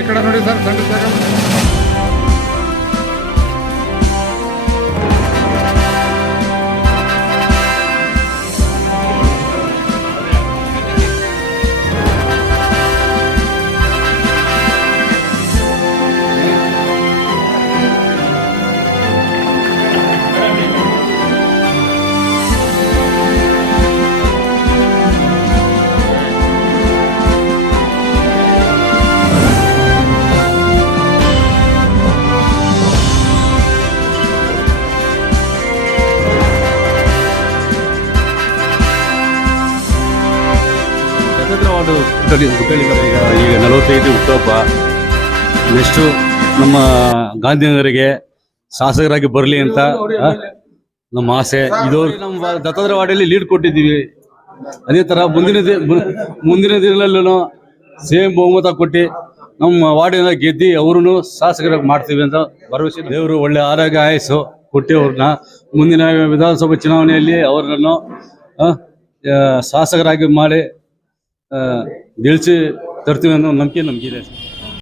ఇక్కడ ನೋಡಿ ಸರ್ ಖಂಡಿತ ಈಗ 45 ಹುಟ್ಟುಹಬ್ಬ. ನೆಕ್ಸ್ಟು ನಮ್ಮ ಗಾಂಧಿನಗರಿಗೆ ಶಾಸಕರಾಗಿ ಬರಲಿ ಅಂತ ನಮ್ಮ ಆಸೆ. ಇದು ನಮ್ಮ ದತ್ತಾತ್ರೇಯ ವಾರ್ಡಲ್ಲಿ ಲೀಡ್ ಕೊಟ್ಟಿದ್ದೀವಿ. ಅದೇ ಥರ ಮುಂದಿನ ದಿನದಲ್ಲೂ ಸೇಮ್ ಬಹುಮತ ಕೊಟ್ಟು ನಮ್ಮ ವಾರ್ಡಿನ ಗೆದ್ದಿ ಅವ್ರನ್ನು ಶಾಸಕರಾಗಿ ಮಾಡ್ತೀವಿ ಅಂತ ಭರವಸೆ. ದೇವರು ಒಳ್ಳೆ ಆರೋಗ್ಯ ಆಯಸ್ಸು ಕೊಟ್ಟು ಅವ್ರನ್ನ ಮುಂದಿನ ವಿಧಾನಸಭಾ ಚುನಾವಣೆಯಲ್ಲಿ ಅವರನ್ನು ಶಾಸಕರಾಗಿ ಮಾಡಿ ಗೆಲ್ಸಿ ತರ್ತೀವಿ ಅನ್ನೋ ನಂಬಿಕೆ ನಮಗಿದೆ.